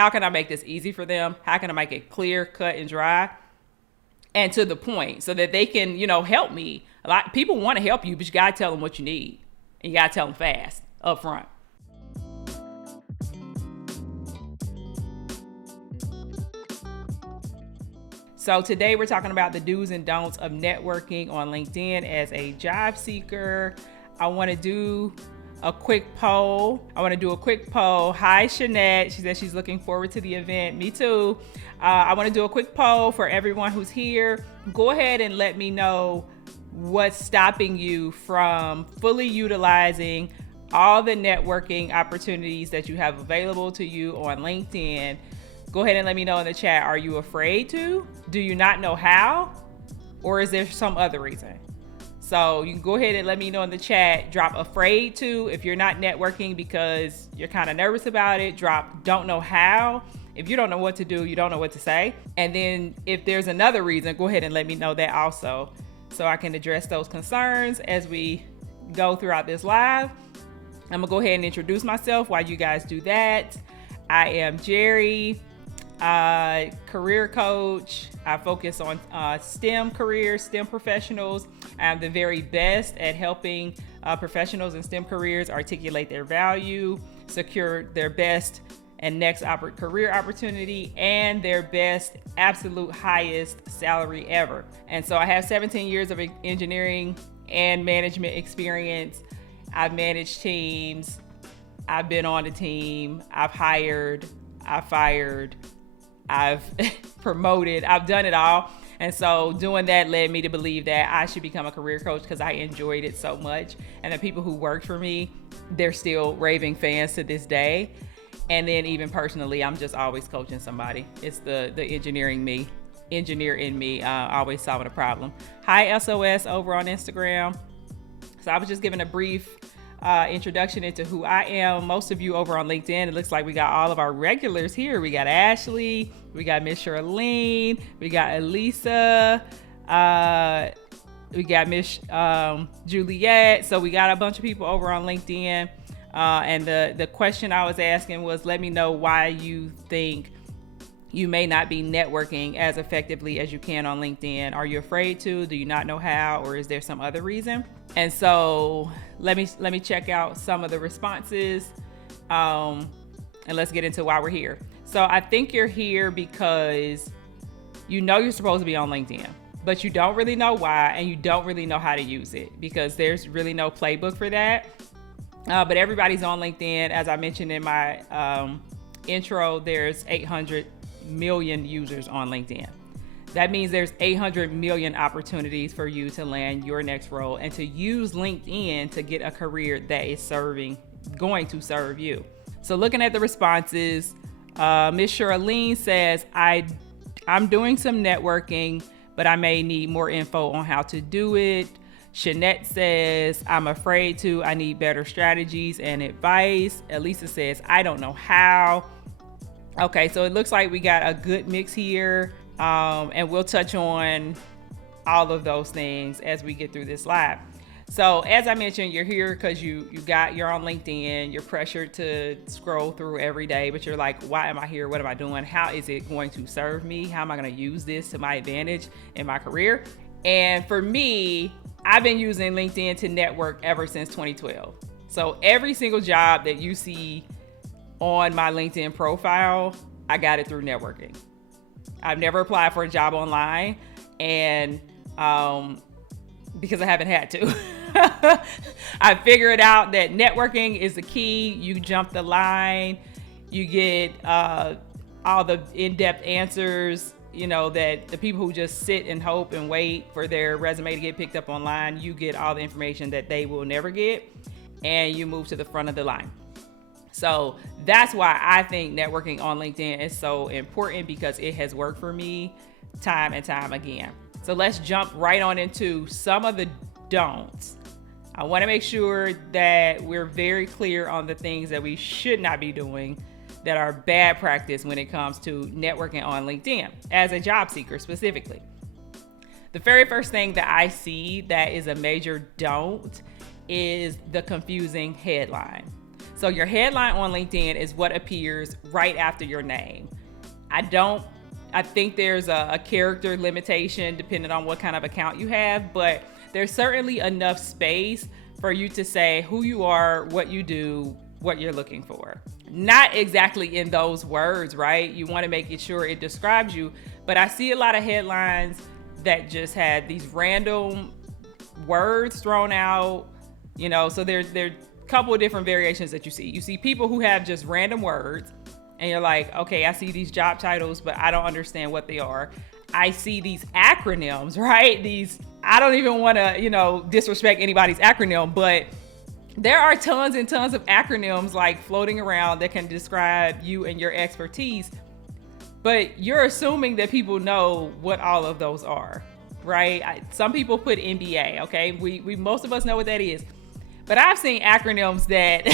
How can I make this easy for them? How can I make it clear, cut, and dry, and to the point, so that they can, help me? A lot of people want to help you, but you gotta tell them what you need, and you gotta tell them fast up front. So today we're talking about the do's and don'ts of networking on LinkedIn as a job seeker. I want to do a quick poll. Hi, Shanette. She said she's looking forward to the event. Me too. I want to do a quick poll for everyone who's here. Go ahead and let me know what's stopping you from fully utilizing all the networking opportunities that you have available to you on LinkedIn. Go ahead and let me know in the chat. Are you afraid to? Do you not know how? Or is there some other reason? So you can go ahead and let me know in the chat. Drop afraid to if you're not networking because you're kind of nervous about it. Drop don't know how. If you don't know what to do, you don't know what to say. And then if there's another reason, go ahead and let me know that also, so I can address those concerns as we go throughout this live. I'm gonna go ahead and introduce myself while you guys do that. I am Jerry, career coach. I focus on STEM careers, STEM professionals. I'm the very best at helping professionals in STEM careers articulate their value, secure their best and next career opportunity, and their best, absolute highest salary ever. And so I have 17 years of engineering and management experience. I've managed teams. I've been on a team. I've hired. I've fired. I've promoted. I've done it all. And so doing that led me to believe that I should become a career coach because I enjoyed it so much. And the people who worked for me, they're still raving fans to this day. And then even personally, I'm just always coaching somebody. It's the engineer in me, always solving a problem. Hi, SOS over on Instagram. So I was just giving a brief introduction into who I am. Most of you over on LinkedIn, it looks like we got all of our regulars here. We got Ashley, we got Miss Charlene, we got Elisa, we got Miss Juliet. So we got a bunch of people over on LinkedIn. And the question I was asking was, let me know why you think you may not be networking as effectively as you can on LinkedIn. Are you afraid to? Do you not know how? Or is there some other reason? And so let me check out some of the responses, and let's get into why we're here. So I think you're here because you're supposed to be on LinkedIn, but you don't really know why, and you don't really know how to use it because there's really no playbook for that. But everybody's on LinkedIn. As I mentioned in my intro, there's 800 million users on LinkedIn. That means there's 800 million opportunities for you to land your next role and to use LinkedIn to get a career that is going to serve you. So looking at the responses, Miss Charlene says, I'm doing some networking, but I may need more info on how to do it. Shanette says, I'm afraid to. I need better strategies and advice. Elisa says, I don't know how. Okay, so it looks like we got a good mix here, and we'll touch on all of those things as we get through this live. So as I mentioned, you're here because you're on LinkedIn. You're pressured to scroll through every day, but you're like, why am I here? What am I doing? How is it going to serve me? How am I going to use this to my advantage in my career? And for me, I've been using LinkedIn to network ever since 2012. So every single job that you see on my LinkedIn profile, I got it through networking. I've never applied for a job online, and because I haven't had to. I figured out that networking is the key. You jump the line, you get all the in-depth answers, that the people who just sit and hope and wait for their resume to get picked up online, you get all the information that they will never get, and you move to the front of the line. So that's why I think networking on LinkedIn is so important, because it has worked for me time and time again. So let's jump right on into some of the don'ts. I want to make sure that we're very clear on the things that we should not be doing that are bad practice when it comes to networking on LinkedIn as a job seeker specifically. The very first thing that I see that is a major don't is the confusing headline. So your headline on LinkedIn is what appears right after your name. I think there's a character limitation depending on what kind of account you have, but there's certainly enough space for you to say who you are, what you do, what you're looking for. Not exactly in those words, right? You want to make it sure it describes you, but I see a lot of headlines that just had these random words thrown out, so there are a couple of different variations that you see. You see people who have just random words, and you're like, okay, I see these job titles, but I don't understand what they are. I see these acronyms, right? I don't even want to, disrespect anybody's acronym, but there are tons and tons of acronyms like floating around that can describe you and your expertise, but you're assuming that people know what all of those are, right? Some people put MBA, okay? We most of us know what that is, but I've seen acronyms that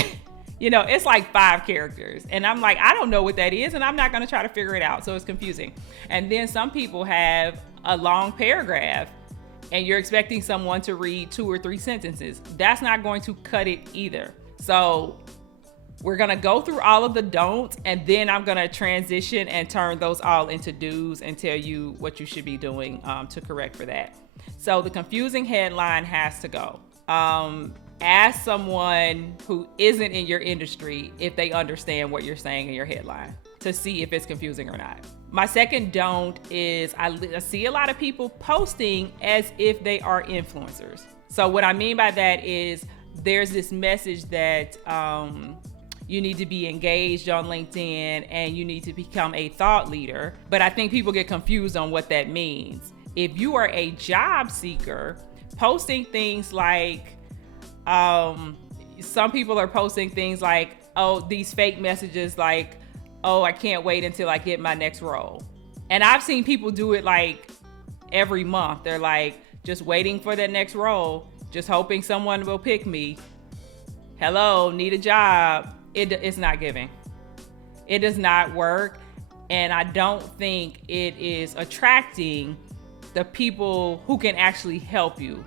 it's like 5 characters. And I'm like, I don't know what that is, and I'm not going to try to figure it out. So it's confusing. And then some people have a long paragraph, and you're expecting someone to read 2 or 3 sentences. That's not going to cut it either. So we're going to go through all of the don'ts, and then I'm going to transition and turn those all into do's and tell you what you should be doing to correct for that. So the confusing headline has to go. Ask someone who isn't in your industry if they understand what you're saying in your headline to see if it's confusing or not. My second don't is I see a lot of people posting as if they are influencers. So what I mean by that is there's this message that you need to be engaged on LinkedIn and you need to become a thought leader. But I think people get confused on what that means. If you are a job seeker, posting things like, some people are posting things like, these fake messages like, I can't wait until I get my next role. And I've seen people do it like every month. They're like, just waiting for that next role, just hoping someone will pick me. Hello, need a job. It's not giving. It does not work. And I don't think it is attracting the people who can actually help you.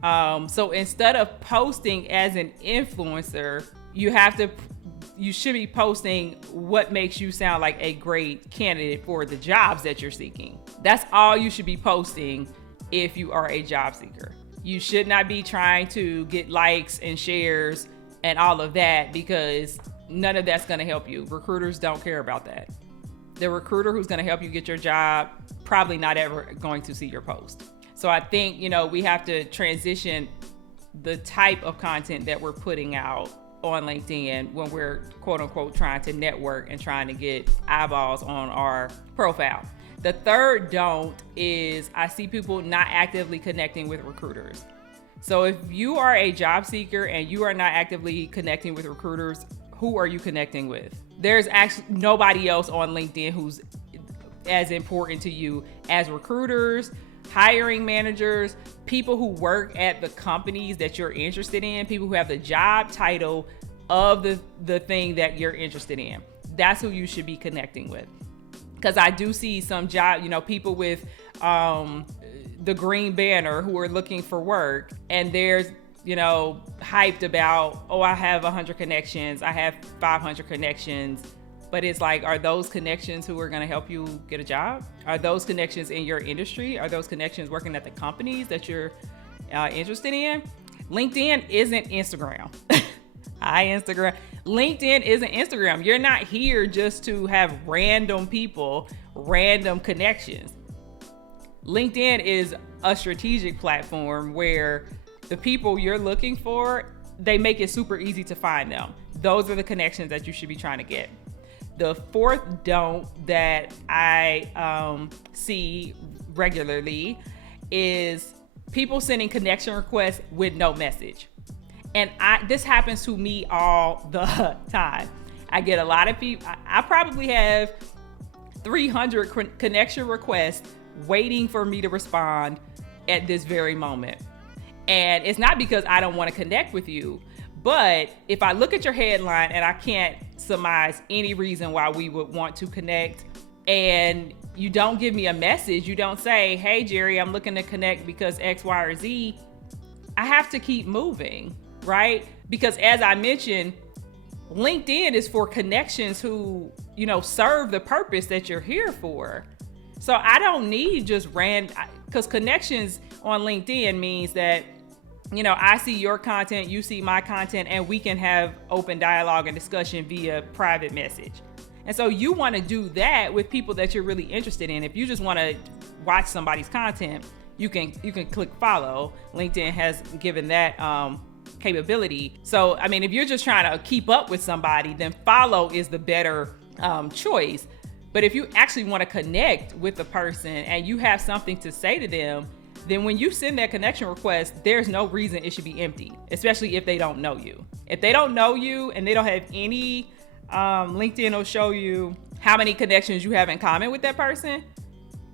So instead of posting as an influencer, you should be posting what makes you sound like a great candidate for the jobs that you're seeking. That's all you should be posting if you are a job seeker. You should not be trying to get likes and shares and all of that, because none of that's going to help you. Recruiters don't care about that. The recruiter who's going to help you get your job, probably not ever going to see your post. So I think, we have to transition the type of content that we're putting out on LinkedIn when we're quote unquote trying to network and trying to get eyeballs on our profile. The third don't is I see people not actively connecting with recruiters. So if you are a job seeker and you are not actively connecting with recruiters, who are you connecting with? There's actually nobody else on LinkedIn who's as important to you as recruiters, hiring managers, people who work at the companies that you're interested in, people who have the job title of the thing that you're interested in. That's who you should be connecting with. Because I do see some job, people with the green banner who are looking for work, and there's, hyped about, I have 100 connections, I have 500 connections. But it's like, are those connections who are going to help you get a job? Are those connections in your industry? Are those connections working at the companies that you're interested in? LinkedIn isn't Instagram. Instagram. LinkedIn isn't Instagram. You're not here just to have random people, random connections. LinkedIn is a strategic platform where the people you're looking for, they make it super easy to find them. Those are the connections that you should be trying to get. The fourth don't that I see regularly is people sending connection requests with no message. And this happens to me all the time. I get a lot of people. I probably have 300 connection requests waiting for me to respond at this very moment. And it's not because I don't want to connect with you, but if I look at your headline and I can't surmise any reason why we would want to connect, and you don't give me a message, you don't say, hey, Jerry, I'm looking to connect because X, Y, or Z, I have to keep moving, right? Because as I mentioned, LinkedIn is for connections who, serve the purpose that you're here for. So I don't need just because connections on LinkedIn means that, I see your content, you see my content, and we can have open dialogue and discussion via private message. And so you want to do that with people that you're really interested in. If you just want to watch somebody's content, you can click follow. LinkedIn has given that capability. So, if you're just trying to keep up with somebody, then follow is the better choice. But if you actually want to connect with the person and you have something to say to them, then when you send that connection request, there's no reason it should be empty, especially if they don't know you. If they don't know you and they don't have any, LinkedIn will show you how many connections you have in common with that person.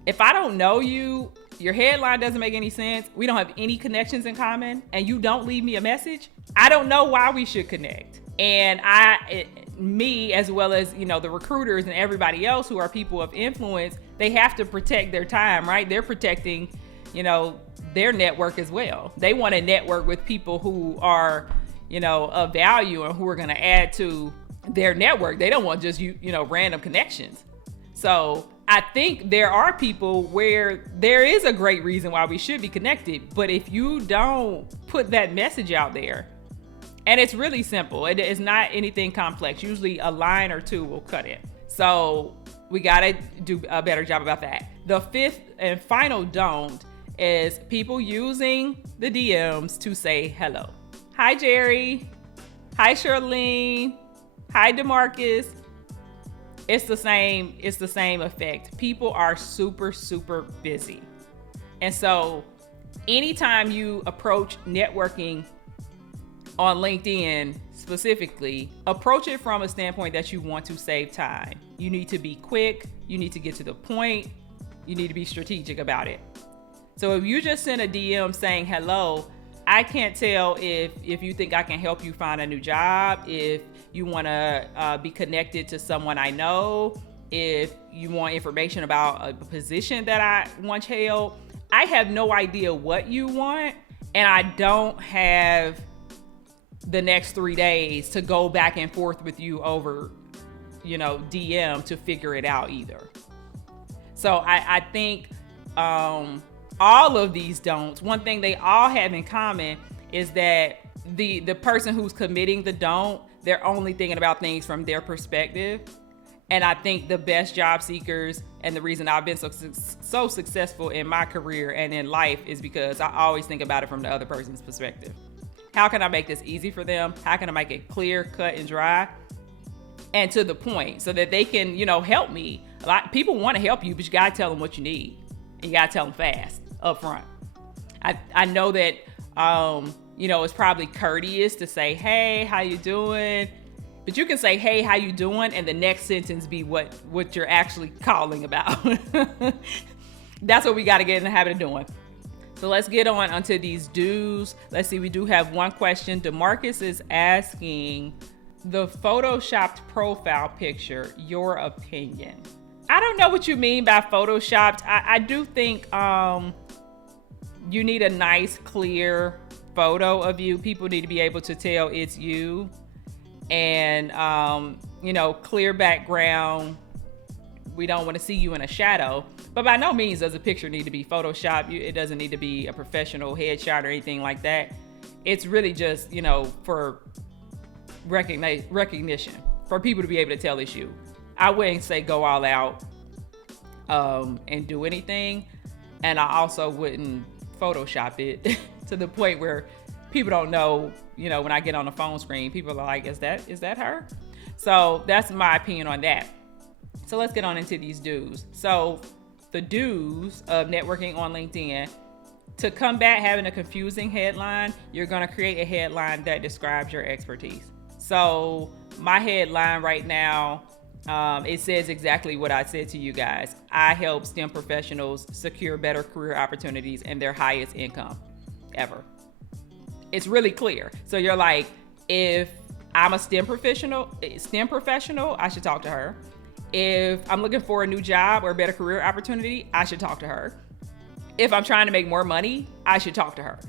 If I don't know you, your headline doesn't make any sense, we don't have any connections in common, and you don't leave me a message, I don't know why we should connect. And me, as well as, the recruiters and everybody else who are people of influence, they have to protect their time, right? They're protecting, their network as well. They want to network with people who are, of value and who are going to add to their network. They don't want just, random connections. So I think there are people where there is a great reason why we should be connected. But if you don't put that message out there, and it's really simple, it is not anything complex. Usually a line or two will cut it. So we got to do a better job about that. The fifth and final don't is people using the DMs to say hello. Hi, Jerry. Hi, Charlene. Hi, DeMarcus. It's the same effect. People are super, super busy. And so anytime you approach networking on LinkedIn specifically, approach it from a standpoint that you want to save time. You need to be quick. You need to get to the point. You need to be strategic about it. So if you just send a DM saying hello, I can't tell if you think I can help you find a new job, if you want to be connected to someone I know, if you want information about a position that I once held. I have no idea what you want, and I don't have the next 3 days to go back and forth with you over, DM to figure it out either. So I think all of these don'ts, one thing they all have in common is that the person who's committing the don't, they're only thinking about things from their perspective. And I think the best job seekers, and the reason I've been so successful in my career and in life, is because I always think about it from the other person's perspective. How can I make this easy for them? How can I make it clear, cut, and dry, and to the point, so that they can, help me? A lot people want to help you, but you gotta tell them what you need, and you gotta tell them fast up front. I know that it's probably courteous to say, hey, how you doing? But you can say, hey, how you doing? And the next sentence be what you're actually calling about. That's what we got to get in the habit of doing. So let's get on onto these do's. Let's see, we do have one question. DeMarcus is asking, the photoshopped profile picture, your opinion. I don't know what you mean by photoshopped. I do think you need a nice, clear photo of you. People need to be able to tell it's you. And, clear background. We don't want to see you in a shadow. But by no means does a picture need to be photoshopped. It doesn't need to be a professional headshot or anything like that. It's really just, for recognition, for people to be able to tell it's you. I wouldn't say go all out and do anything. And I also wouldn't Photoshop it to the point where people don't know, when I get on the phone screen, people are like, is that her? So that's my opinion on that. So let's get on into these do's. So the do's of networking on LinkedIn: to combat having a confusing headline, you're going to create a headline that describes your expertise. So my headline right now, it says exactly what I said to you guys. I help STEM professionals secure better career opportunities and their highest income ever. It's really clear. So you're like, if I'm a STEM professional, I should talk to her. If I'm looking for a new job or a better career opportunity, I should talk to her. If I'm trying to make more money, I should talk to her.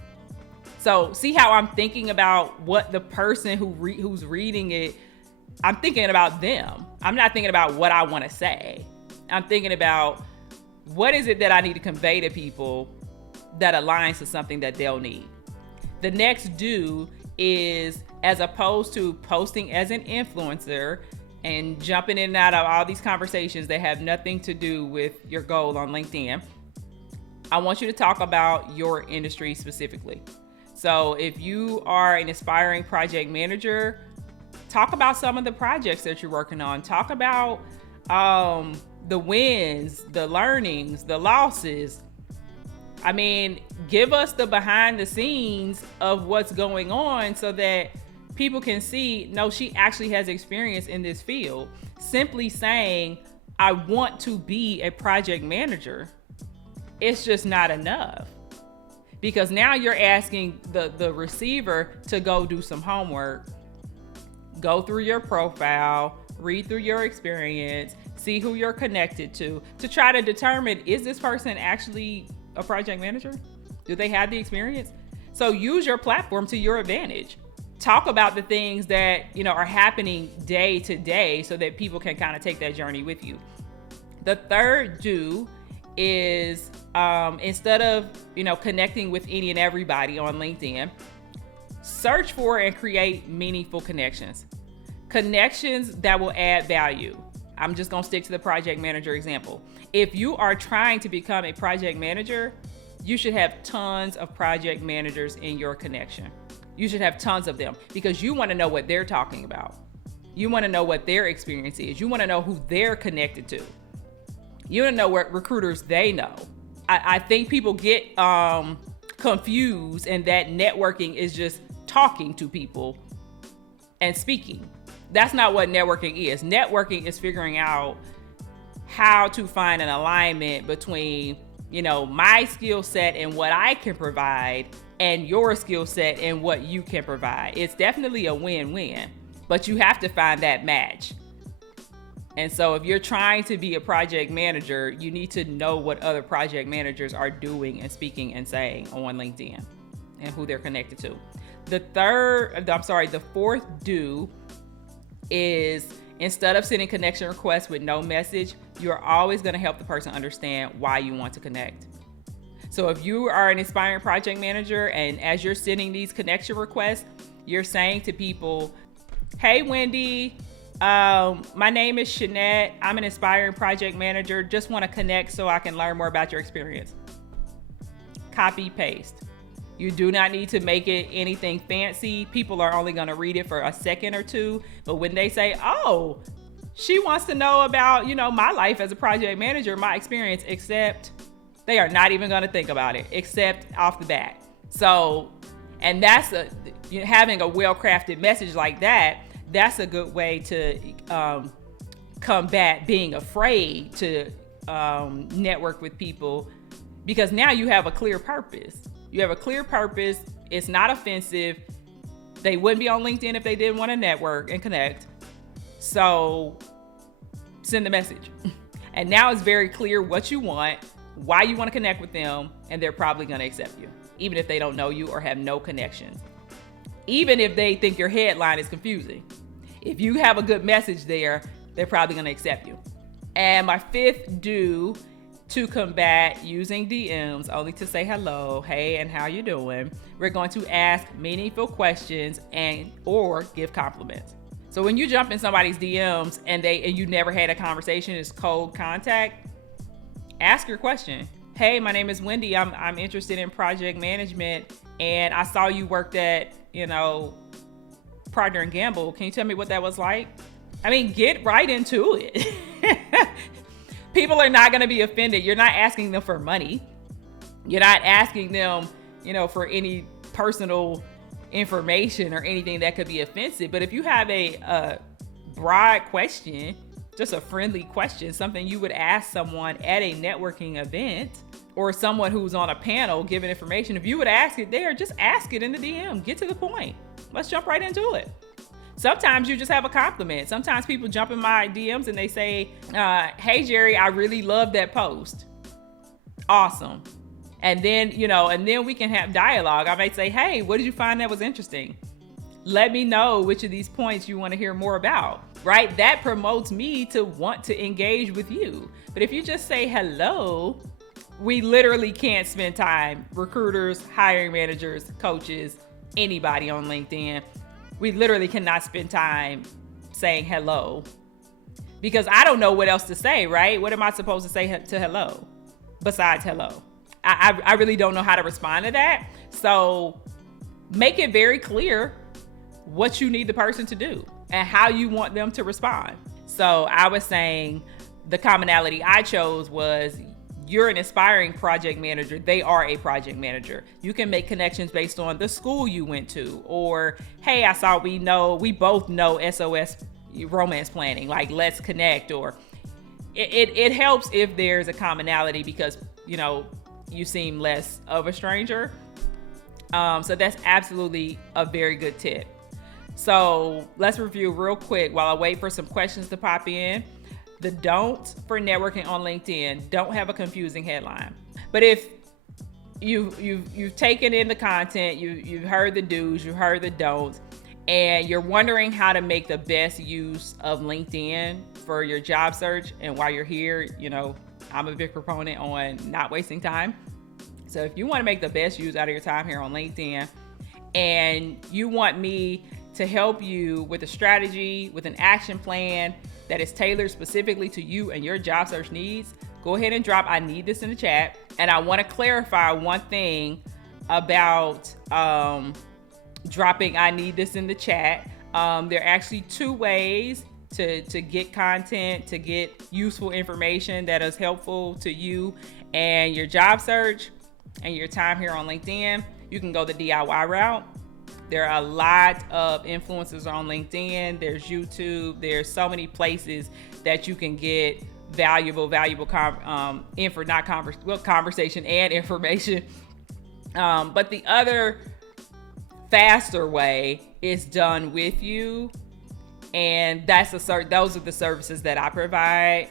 So see how I'm thinking about what the person who's reading it I'm thinking about them. I'm not thinking about what I want to say. I'm thinking about what is it that I need to convey to people that aligns to something that they'll need. The next do is, as opposed to posting as an influencer and jumping in and out of all these conversations that have nothing to do with your goal on LinkedIn, I want you to talk about your industry specifically. So if you are an aspiring project manager, talk about some of the projects that you're working on. Talk about the wins, the learnings, the losses. I mean, give us the behind the scenes of what's going on so that people can see, no, she actually has experience in this field. Simply saying, I want to be a project manager, it's just not enough. Because now you're asking the receiver to go do some homework, go through your profile, read through your experience, see who you're connected to try to determine, is this person actually a project manager? Do they have the experience? So use your platform to your advantage. Talk about the things that, are happening day to day so that people can kind of take that journey with you. The third do is instead of, connecting with any and everybody on LinkedIn, search for and create meaningful connections. Connections that will add value. I'm just going to stick to the project manager example. If you are trying to become a project manager, you should have tons of project managers in your connection. You should have tons of them because you want to know what they're talking about. You want to know what their experience is. You want to know who they're connected to. You want to know what recruiters they know. I think people get confused, and that networking is just talking to people and speaking. That's not what networking is. Networking is figuring out how to find an alignment between, my skill set and what I can provide and your skill set and what you can provide. It's definitely a win-win, but you have to find that match. And so if you're trying to be a project manager, you need to know what other project managers are doing and speaking and saying on LinkedIn and who they're connected to. The fourth do is, instead of sending connection requests with no message, you're always going to help the person understand why you want to connect. So if you are an aspiring project manager and as you're sending these connection requests, you're saying to people, hey, Wendy, my name is Shanette. I'm an aspiring project manager. Just want to connect so I can learn more about your experience. Copy, paste. You do not need to make it anything fancy. People are only going to read it for a second or two. But when they say, oh, she wants to know about, my life as a project manager, my experience, except they are not even going to think about it, except off the bat. So, and that's having a well-crafted message like that. That's a good way to combat being afraid to network with people, because now you have a clear purpose. You have a clear purpose. It's not offensive. They wouldn't be on LinkedIn if they didn't want to network and connect. So send the message. And now it's very clear what you want, why you want to connect with them, and they're probably going to accept you, even if they don't know you or have no connections. Even if they think your headline is confusing. If you have a good message there, they're probably going to accept you. And my fifth do to combat using DMs only to say hello, hey, and how you doing, we're going to ask meaningful questions or give compliments. So when you jump in somebody's DMs and you never had a conversation, it's cold contact, ask your question. Hey, my name is Wendy. I'm interested in project management, and I saw you worked at, Procter & Gamble. Can you tell me what that was like? I mean, get right into it. People are not going to be offended. You're not asking them for money. You're not asking them, for any personal information or anything that could be offensive. But if you have a broad question, just a friendly question, something you would ask someone at a networking event or someone who's on a panel giving information, if you would ask it there, just ask it in the DM. Get to the point. Let's jump right into it. Sometimes you just have a compliment. Sometimes people jump in my DMs and they say, hey, Jerry, I really love that post. Awesome. And then, and then we can have dialogue. I might say, hey, what did you find that was interesting? let me know which of these points you want to hear more about, right? That promotes me to want to engage with you. But if you just say hello, we literally can't spend time, recruiters, hiring managers, coaches, anybody on LinkedIn. We literally cannot spend time saying hello because I don't know what else to say, right? What am I supposed to say to hello besides hello? I really don't know how to respond to that. So make it very clear what you need the person to do and how you want them to respond. So I was saying the commonality I chose was you're an aspiring project manager. They are a project manager. You can make connections based on the school you went to, or, hey, I saw we both know SOS romance planning, like let's connect. Or it helps if there's a commonality because, you seem less of a stranger. So that's absolutely a very good tip. So let's review real quick while I wait for some questions to pop in. The don'ts for networking on LinkedIn: don't have a confusing headline. But if you've taken in the content, you've heard the do's, you've heard the don'ts, and you're wondering how to make the best use of LinkedIn for your job search, and while you're here, I'm a big proponent on not wasting time. So if you want to make the best use out of your time here on LinkedIn, and you want me to help you with a strategy, with an action plan that is tailored specifically to you and your job search needs, go ahead and drop "I need this" in the chat. And I want to clarify one thing about dropping "I need this" in the chat. There are actually two ways to get content, to get useful information that is helpful to you and your job search and your time here on LinkedIn. You can go the DIY route. There are a lot of influencers on LinkedIn. There's YouTube. There's so many places that you can get valuable conversation and information. But the other faster way is done with you, and those are the services that I provide.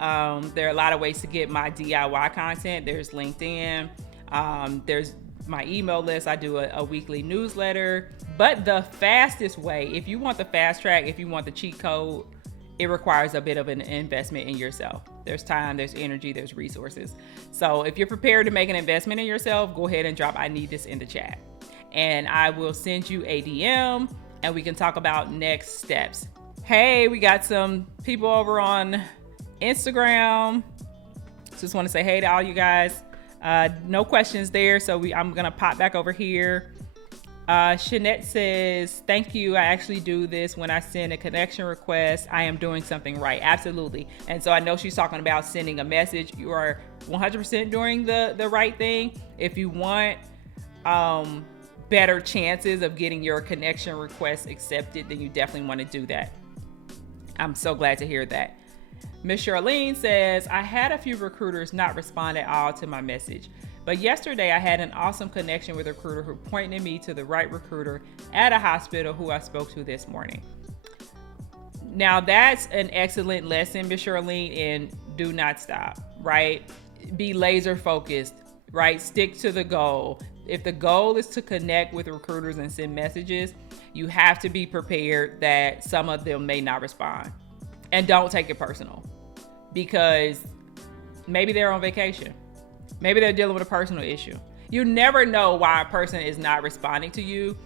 There are a lot of ways to get my DIY content. There's LinkedIn. There's my email list. I do a weekly newsletter. But the fastest way, if you want the fast track, if you want the cheat code, it requires a bit of an investment in yourself. There's time, there's energy, there's resources. So if you're prepared to make an investment in yourself, go ahead and drop "I need this" in the chat. And I will send you a DM and we can talk about next steps. Hey, we got some people over on Instagram. Just want to say hey to all you guys. No questions there, so I'm gonna pop back over here. Shanette says, "Thank you. I actually do this when I send a connection request. I am doing something right." Absolutely. And so I know she's talking about sending a message. You are 100% doing the right thing. If you want better chances of getting your connection request accepted, then you definitely want to do that. I'm so glad to hear that. Miss Charlene says, "I had a few recruiters not respond at all to my message, but yesterday I had an awesome connection with a recruiter who pointed me to the right recruiter at a hospital who I spoke to this morning." Now that's an excellent lesson, Miss Charlene, and do not stop, right? Be laser focused, right? Stick to the goal. If the goal is to connect with recruiters and send messages, you have to be prepared that some of them may not respond. And don't take it personal, because maybe they're on vacation. Maybe they're dealing with a personal issue. You never know why a person is not responding to you.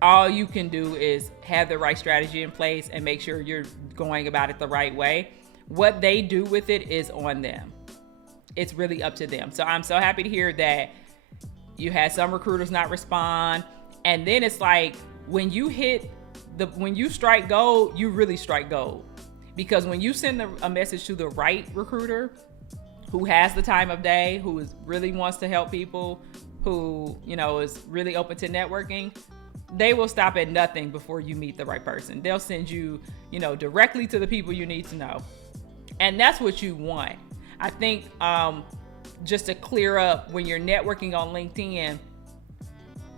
All you can do is have the right strategy in place and make sure you're going about it the right way. What they do with it is on them. It's really up to them. So I'm so happy to hear that you had some recruiters not respond. And then it's like when you strike gold, you really strike gold. Because when you send a message to the right recruiter who has the time of day, who really wants to help people, who, is really open to networking, they will stop at nothing before you meet the right person. They'll send you, directly to the people you need to know. And that's what you want. I think just to clear up, when you're networking on LinkedIn,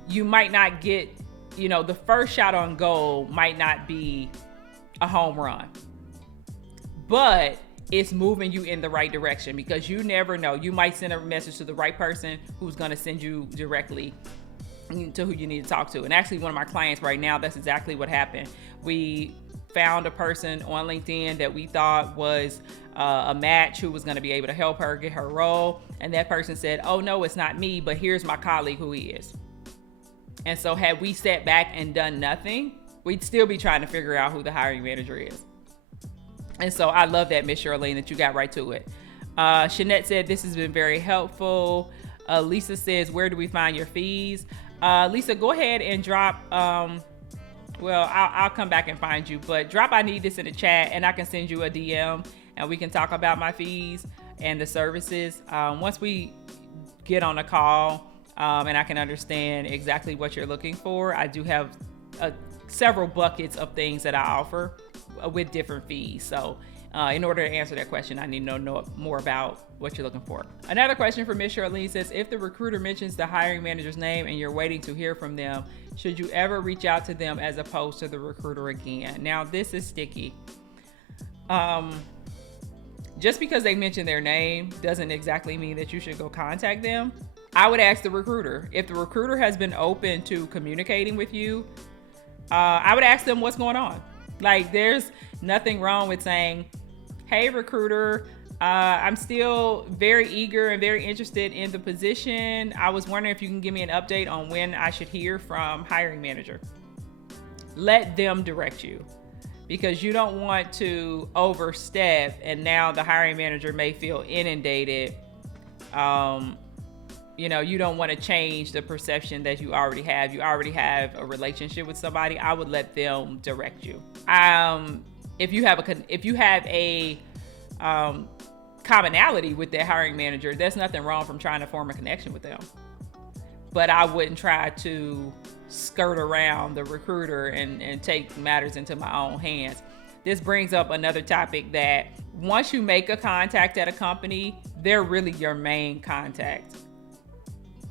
you might not get, the first shot on goal might not be a home run, but it's moving you in the right direction, because you never know. You might send a message to the right person who's going to send you directly to who you need to talk to. And actually, one of my clients right now, that's exactly what happened. We found a person on LinkedIn that we thought was a match who was going to be able to help her get her role. And that person said, oh no, it's not me, but here's my colleague who he is. And so had we sat back and done nothing, we'd still be trying to figure out who the hiring manager is. And so I love that, Miss Charlene, that you got right to it. Shanette said, this has been very helpful. Lisa says, where do we find your fees? Lisa, go ahead and drop, I'll come back and find you, but drop I need this in the chat and I can send you a DM and we can talk about my fees and the services. Once we get on a call and I can understand exactly what you're looking for, I do have several buckets of things that I offer with different fees. So in order to answer that question, I need to know more about what you're looking for. Another question from Miss Charlene says, if the recruiter mentions the hiring manager's name and you're waiting to hear from them, should you ever reach out to them as opposed to the recruiter again? Now, this is sticky. Just because they mention their name doesn't exactly mean that you should go contact them. I would ask the recruiter. If the recruiter has been open to communicating with you, I would ask them what's going on. Like, there's nothing wrong with saying, hey, recruiter, I'm still very eager and very interested in the position. I was wondering if you can give me an update on when I should hear from hiring manager. Let them direct you, because you don't want to overstep and now the hiring manager may feel inundated. You don't want to change the perception that you already have. You already have a relationship with somebody. I would let them direct you. If you have a commonality with their hiring manager, there's nothing wrong from trying to form a connection with them. But I wouldn't try to skirt around the recruiter and take matters into my own hands. This brings up another topic that once you make a contact at a company, they're really your main contact.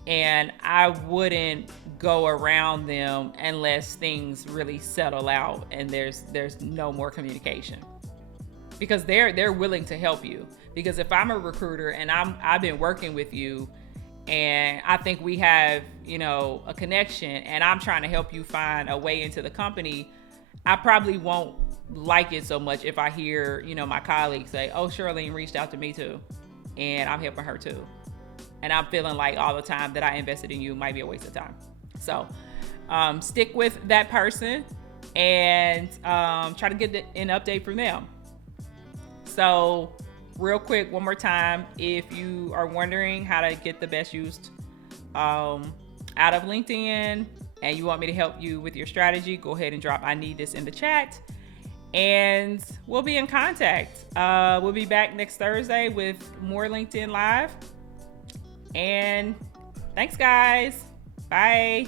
And I wouldn't go around them unless things really settle out and there's no more communication. Because they're willing to help you. Because if I'm a recruiter and I've been working with you and I think we have, a connection and I'm trying to help you find a way into the company, I probably won't like it so much if I hear, my colleagues say, oh, Charlene reached out to me too, and I'm helping her too. And I'm feeling like all the time that I invested in you might be a waste of time. So stick with that person and try to get an update from them. So real quick, one more time, if you are wondering how to get the best use out of LinkedIn and you want me to help you with your strategy, go ahead and drop I need this in the chat and we'll be in contact. We'll be back next Thursday with more LinkedIn Live. And thanks, guys. Bye.